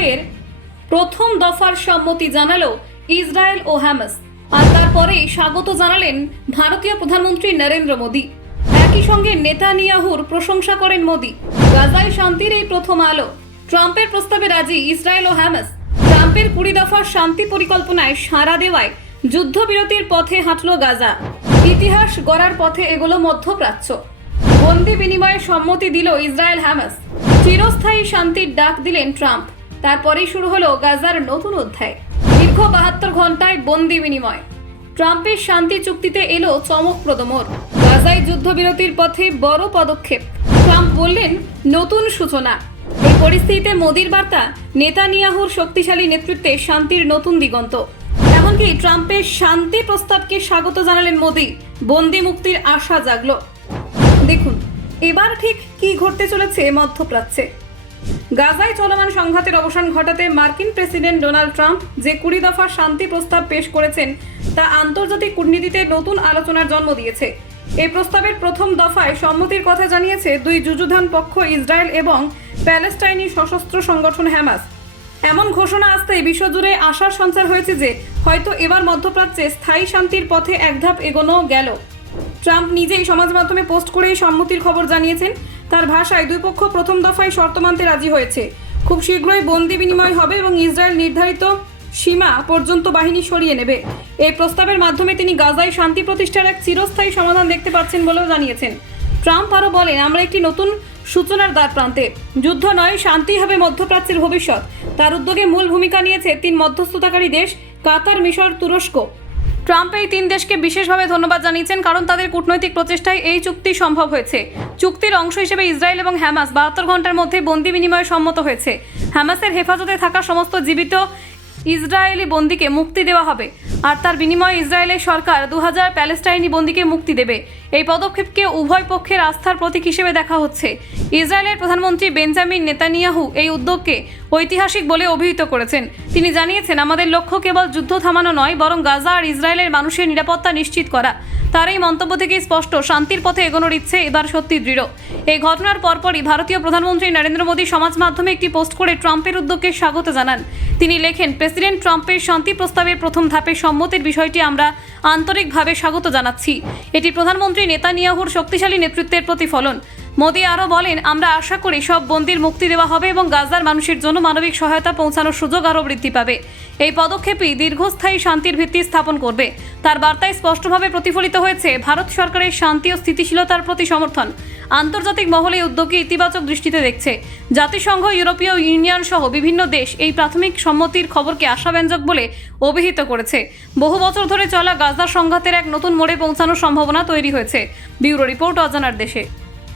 প্রস্তাবের প্রথম দফার সম্মতি জানালো ইসরায়েল ও হামাস, আর তারপরেই স্বাগত জানালেন ভারতীয় প্রধানমন্ত্রী নরেন্দ্র মোদী। একই সঙ্গে নেতানিয়াহুর প্রশংসা করেন মোদী। গাজায় শান্তির এই প্রথম আলো। ট্রাম্পের প্রস্তাবে রাজি ইসরায়েল ও হামাস। ট্রাম্পের 20 দফার শান্তি পরিকল্পনায় সাড়া দেওয়ায় যুদ্ধবিরতির পথে হাঁটল গাজা। ইতিহাস গড়ার পথে এগোলো মধ্যপ্রাচ্য। বন্দি বিনিময়ে সম্মতি দিল ইসরায়েল হামাস। চিরস্থায়ী শান্তির ডাক দিলেন ট্রাম্প। তারপরেই শুরু হলো গাজার নতুন অধ্যায়। দীর্ঘ 72 ঘন্টায় বন্দি বিনিময়। ট্রাম্পের শান্তি চুক্তিতে এলো চমকপ্রদ মোড়। গাজায় যুদ্ধবিরতির পথে বড় পদক্ষেপ। ট্রাম্প বললেন নতুন সূচনা। এই পরিস্থিতিতে মোদির বার্তা, নেতানিয়াহুর শক্তিশালী নেতৃত্বে শান্তির নতুন দিগন্ত। এমনকি ট্রাম্পের শান্তি প্রস্তাবকে স্বাগত জানালেন মোদি। বন্দি মুক্তির আশা জাগলো। দেখুন এবার ঠিক কি ঘটতে চলেছে মধ্যপ্রাচ্যে। গাজায় চলমান সংঘাতের অবসান ঘটাতে মার্কিন প্রেসিডেন্ট ডোনাল্ড ট্রাম্প যে 20 দফা শান্তি প্রস্তাব পেশ করেছেন তা আন্তর্জাতিক কূটনীতিতে নতুন আলোচনার জন্ম দিয়েছে। এই প্রস্তাবের প্রথম দফায় সম্মতির কথা জানিয়েছে দুই যুযুধান পক্ষ ইসরায়েল এবং প্যালেস্টাইনি সশস্ত্র সংগঠন হামাস। এমন ঘোষণা আসতেই বিশ্বজুড়ে আশার সঞ্চার হয়েছে যে হয়তো এবার মধ্যপ্রাচ্যে স্থায়ী শান্তির পথে এক ধাপ এগোনো গেল। ট্রাম্প নিজেই সমাজ মাধ্যমে পোস্ট করেই সম্মতির খবর জানিয়েছেন। তার ভাষায় দুই পক্ষ প্রথম দফায় শর্ত মানতে রাজি হয়েছে। খুব শীঘ্রই বন্দি বিনিময় হবে এবং ইসরায়েল নির্ধারিত সীমা পর্যন্ত বাহিনী সরিয়ে নেবে। এই প্রস্তাবের মাধ্যমে তিনি গাজায় শান্তি প্রতিষ্ঠার এক চিরস্থায়ী সমাধান দেখতে পাচ্ছেন বলেও জানিয়েছেন। ট্রাম্প আরও বলেন, আমরা একটি নতুন সূচনার দ্বার প্রান্তে। যুদ্ধ নয়, শান্তি হবে মধ্যপ্রাচ্যের ভবিষ্যৎ। তার উদ্যোগে মূল ভূমিকা নিয়েছে 3 মধ্যস্থতাকারী দেশ, কাতার, মিশর, তুরস্ক। ট্রাম্প এই 3 দেশকে বিশেষভাবে ধন্যবাদ জানিয়েছেন, কারণ তাদের কূটনৈতিক প্রচেষ্টায় এই চুক্তি সম্ভব হয়েছে। চুক্তির অংশ হিসেবে ইসরায়েল এবং হামাস 72 ঘন্টার মধ্যে বন্দি বিনিময়ে সম্মত হয়েছে। হামাসের হেফাজতে থাকা সমস্ত জীবিত ইসরায়েলি বন্দীকে মুক্তি দেওয়া হবে, আর তার বিনিময়ে ইসরায়েলের সরকার 2000 প্যালেস্টাইনি বন্দীকে মুক্তি দেবে। এই পদক্ষেপকে উভয় পক্ষের আস্থার প্রতীক হিসেবে দেখা হচ্ছে। ইসরায়েলের প্রধানমন্ত্রী বেঞ্জামিন নেতানিয়াহু এই উদ্যোগকে ঐতিহাসিক বলে অভিহিত করেছেন। তিনি জানিয়েছেন, আমাদের লক্ষ্য কেবল যুদ্ধ থামানো নয়, বরং গাজা আর ইসরায়েলের মানুষের নিরাপত্তা নিশ্চিত করা। তার এই মন্তব্য থেকে স্পষ্ট, শান্তির পথে এগোনোর ইচ্ছে এবার সত্যি দৃঢ়। এই ঘটনার পরপরই ভারতীয় প্রধানমন্ত্রী নরেন্দ্র মোদী সমাজ মাধ্যমে একটি পোস্ট করে ট্রাম্পের উদ্যোগকে স্বাগত জানান। তিনি লেখেন, প্রেসিডেন্ট ট্রাম্পের শান্তি প্রস্তাবের প্রথম ধাপে সম্মতির বিষয়টি আমরা আন্তরিকভাবে স্বাগত জানাচ্ছি। এটি প্রধানমন্ত্রী নেতানিয়াহুর শক্তিশালী নেতৃত্বের প্রতিফলন। মোদী আরও বলেন, আমরা আশা করি সব বন্দির মুক্তি দেওয়া হবে এবং গাজার মানুষের জন্য মানবিক সহায়তা পৌঁছানোর সুযোগ আরও বৃদ্ধি পাবে। এই পদক্ষেপই দীর্ঘস্থায়ী শান্তির ভিত্তি স্থাপন করবে। তার বার্তায় স্পষ্টভাবে প্রতিফলিত হয়েছে ভারত সরকারের শান্তি ও স্থিতিশীলতার প্রতি সমর্থন। আন্তর্জাতিক মহলে এই উদ্যোগকে ইতিবাচক দৃষ্টিতে দেখছে। জাতিসংঘ, ইউরোপীয় ইউনিয়ন সহ বিভিন্ন দেশ এই প্রাথমিক সম্মতির খবরকে আশাব্যঞ্জক বলে অভিহিত করেছে। বহু বছর ধরে চলা গাজা সংঘাতের এক নতুন মোড়ে পৌঁছানোর সম্ভাবনা তৈরি হয়েছে। ব্যুরো রিপোর্ট, অজানার দেশে।